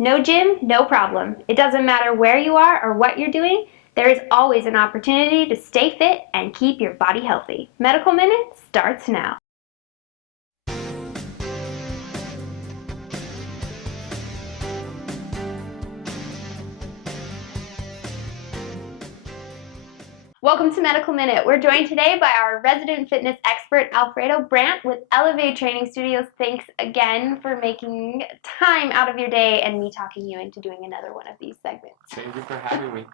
No gym, no problem. It doesn't matter where you are or what you're doing, there is always an opportunity to stay fit and keep your body healthy. Medical Minute starts now. Welcome to Medical Minute. We're joined today by our resident fitness expert, Alfredo Brandt with Elevate Training Studios. Thanks again for making time out of your day and me talking you into doing another one of these segments. Thank you for having me.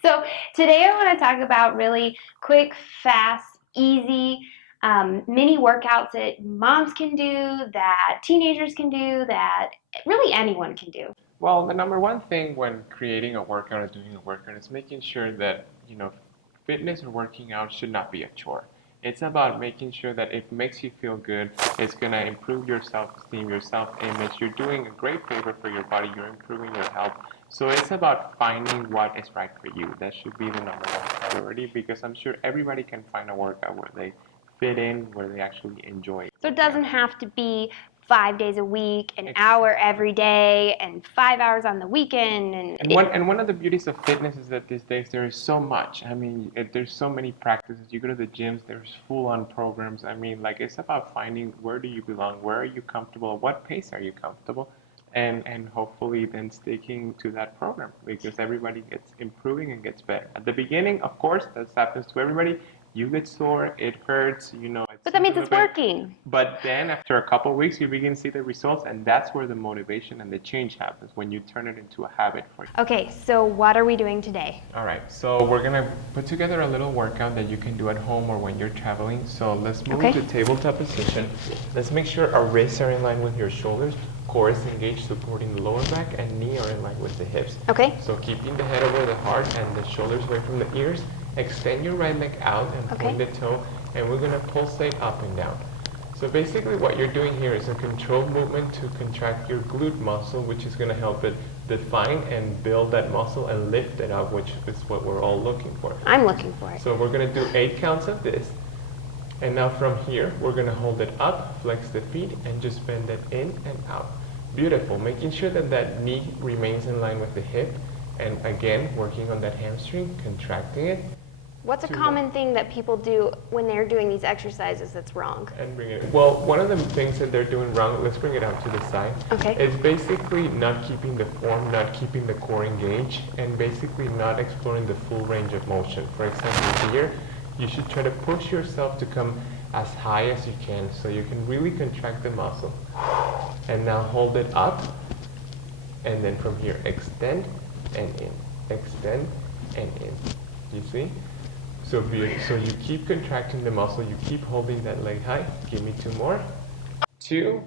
So today I want to talk about really quick, fast, easy mini workouts that moms can do, that teenagers can do, that really anyone can do. Well, the number one thing when creating a workout or doing a workout is making sure that, fitness or working out should not be a chore. It's about making sure that it makes you feel good. It's going to improve your self-esteem, your self-image. You're doing a great favor for your body. You're improving your health. So it's about finding what is right for you. That should be the number one priority because I'm sure everybody can find a workout where they fit in, where they actually enjoy it. So it doesn't have to be 5 days a week, an hour every day, and 5 hours on the weekend. And one of the beauties of fitness is that these days there is so much. I mean, there's so many practices. You go to the gyms, there's full-on programs. I mean, like it's about finding where do you belong, where are you comfortable, at what pace are you comfortable, and hopefully then sticking to that program because everybody gets improving and gets better. At the beginning, of course, that happens to everybody. You get sore, it hurts, But that means it's working. But then after a couple of weeks, you begin to see the results, and that's where the motivation and the change happens, when you turn it into a habit for you. Okay, so what are we doing today? All right, so we're gonna put together a little workout that you can do at home or when you're traveling. So let's move to tabletop position. Let's make sure our wrists are in line with your shoulders, core is engaged, supporting the lower back, and knee are in line with the hips. Okay. So keeping the head over the heart and the shoulders away from the ears. Extend your right leg out and point the toe, and we're going to pulsate up and down. So basically what you're doing here is a controlled movement to contract your glute muscle, which is going to help it define and build that muscle and lift it up, which is what we're all looking for. I'm looking for it. So we're going to do 8 counts of this. And now from here, we're going to hold it up, flex the feet, and just bend it in and out. Beautiful. Making sure that that knee remains in line with the hip. And again, working on that hamstring, contracting it. What's a common thing that people do when they're doing these exercises that's wrong? And bring it. Well, one of the things that they're doing wrong, let's bring it out to the side. Okay. It's basically not keeping the form, not keeping the core engaged, and basically not exploring the full range of motion. For example, here, you should try to push yourself to come as high as you can so you can really contract the muscle. And now hold it up, and then from here, extend and in, extend and in. You see? So you keep contracting the muscle, you keep holding that leg high. Give me 2 more. 2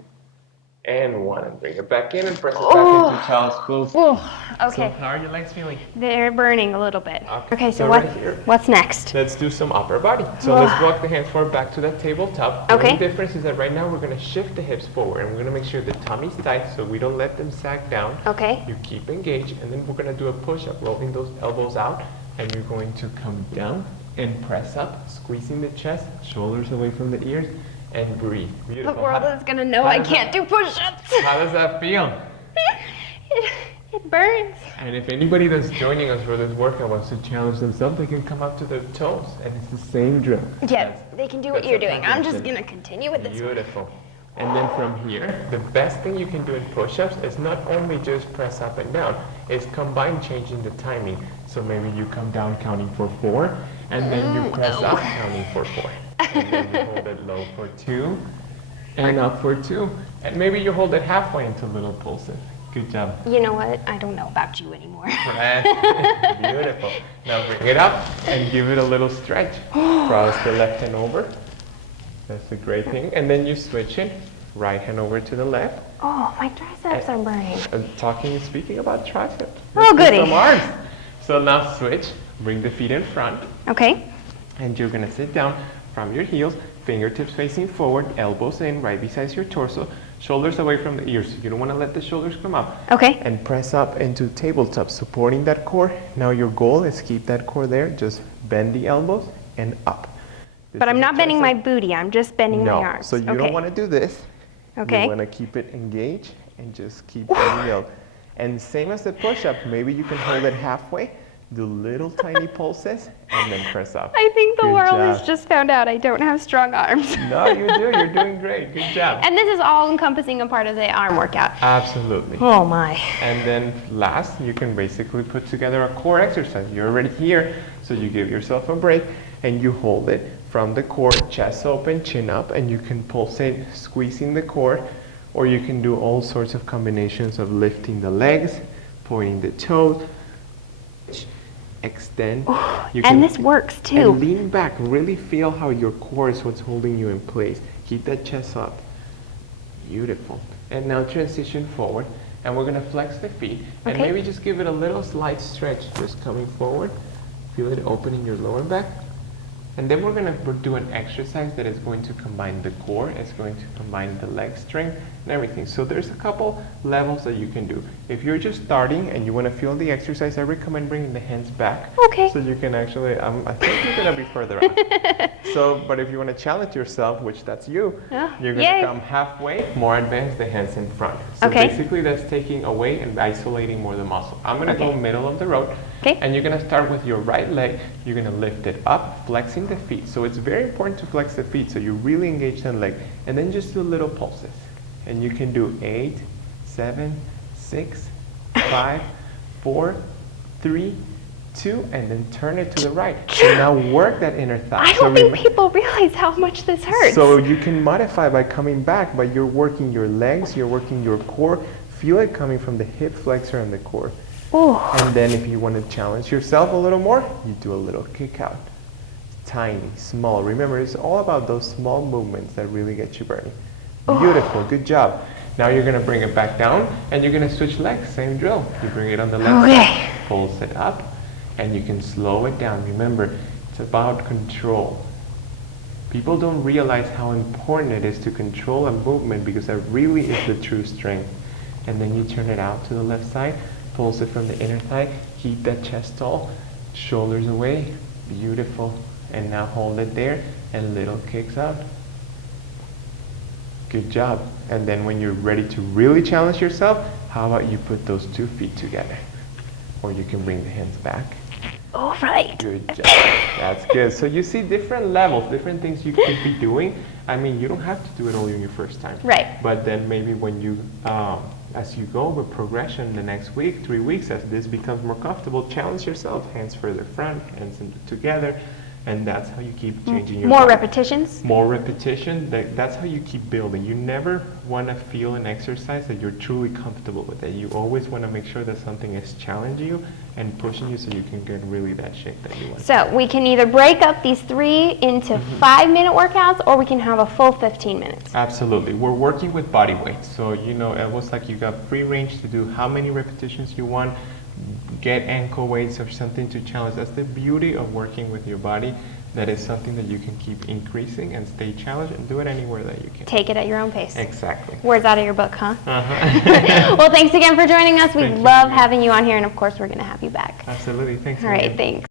and 1. And bring it back in and press it back into child's pose. Okay. So how are your legs feeling? They're burning a little bit. Okay, so right here, what's next? let's do some upper body. So let's walk the hands forward back to that tabletop. The only difference is that right now we're going to shift the hips forward and we're going to make sure the tummy's tight so we don't let them sag down. Okay. You keep engaged, and then we're going to do a push-up, rolling those elbows out, and you're going to come down and press up, squeezing the chest, shoulders away from the ears, and breathe. Beautiful. The world is gonna know I can't do push-ups. How does that feel? It burns. And if anybody that's joining us for this workout wants to challenge themselves, they can come up to their toes, and it's the same drill. Yeah, they can do what you're doing. I'm just gonna continue with this. Beautiful. And then from here, the best thing you can do in push-ups is not only just press up and down, it's combine changing the timing. So maybe you come down counting for 4, and then you press up counting for 4. And then you hold it low for 2, and up for 2. And maybe you hold it halfway into little pulses. Good job. You know what? I don't know about you anymore. Beautiful. Now bring it up and give it a little stretch. Cross the left hand over. That's a great thing. And then you switch it. Right hand over to the left. Oh, my triceps are burning. Speaking about triceps. Oh, goody. Some arms. So now switch. Bring the feet in front. Okay. And you're going to sit down from your heels, fingertips facing forward, elbows in, right beside your torso, shoulders away from the ears. You don't want to let the shoulders come up. Okay. And press up into tabletop, supporting that core. Now your goal is keep that core there. Just bend the elbows and up. But I'm not bending my booty. I'm just bending my arms. So you don't want to do this. Okay. You want to keep it engaged and just keep bending out. And same as the push-up, maybe you can hold it halfway, do little tiny pulses, and then press up. I think the Good world job. has just found out I don't have strong arms. No, you do. You're doing great. Good job. And this is all encompassing a part of the arm workout. Absolutely. Oh my. And then last, you can basically put together a core exercise. You're already here, so you give yourself a break and you hold it from the core, chest open, chin up, and you can pulsate, squeezing the core, or you can do all sorts of combinations of lifting the legs, pointing the toes, extend. You And this works too. And lean back. Really feel how your core is what's holding you in place. Keep that chest up. Beautiful. And now transition forward. And we're going to flex the feet. And Okay. maybe just give it a little slight stretch. Just coming forward. Feel it opening your lower back. And then we're going to do an exercise that is going to combine the core, it's going to combine the leg strength and everything. So there's a couple levels that you can do. If you're just starting and you want to feel the exercise, I recommend bringing the hands back. Okay. So you can actually, I think you're going to be further up. So, but if you want to challenge yourself, which that's you, Oh, you're going yay. to come halfway, more advanced, the hands in front. So Okay. basically that's taking away and isolating more the muscle. I'm going to Okay. go middle of the road. Okay. And you're going to start with your right leg. You're going to lift it up, flexing the feet. So it's very important to flex the feet so you really engage the leg. And then just do little pulses. And you can do 8, 7, 6, 5, 4, 3, 2, and then turn it to the right. And now work that inner thigh. I don't think people realize how much this hurts. So you can modify by coming back, but you're working your legs, you're working your core. Feel it coming from the hip flexor and the core. Oh. And then if you want to challenge yourself a little more, you do a little kick out. Tiny, small. Remember, it's all about those small movements that really get you burning. Beautiful, good job. Now you're going to bring it back down and you're going to switch legs, same drill. You bring it on the left side, pulse it up, and you can slow it down. Remember, it's about control. People don't realize how important it is to control a movement because that really is the true strength. And then you turn it out to the left side, pulse it from the inner thigh, keep that chest tall, shoulders away, beautiful. And now hold it there and little kicks out. Good job. And then when you're ready to really challenge yourself, how about you put those 2 feet together? Or you can bring the hands back. All right. Good job. That's good. So you see different levels, different things you could be doing. I mean, you don't have to do it all in your first time. Right. But then maybe when you, as you go with progression the next week, 3 weeks, as this becomes more comfortable, challenge yourself. Hands further front, hands together. And that's how you keep changing your More body. repetitions? More repetition. That's how you keep building. You never want to feel an exercise that you're truly comfortable with it. You always want to make sure that something is challenging you and pushing you so you can get really that shape that you want. So we can either break up these 3 into 5-minute workouts or we can have a full 15 minutes. Absolutely. We're working with body weight. So, you know, it was like you got free range to do how many repetitions you want. Get ankle weights or something to challenge. That's the beauty of working with your body. That is something that you can keep increasing and stay challenged and do it anywhere that you can. Take it at your own pace. Exactly. Words out of your book, huh? Uh-huh. Well, thanks again for joining us. We Thank you. love having you on here, and of course, we're going to have you back. Absolutely. Thanks. All right, Megan. thanks.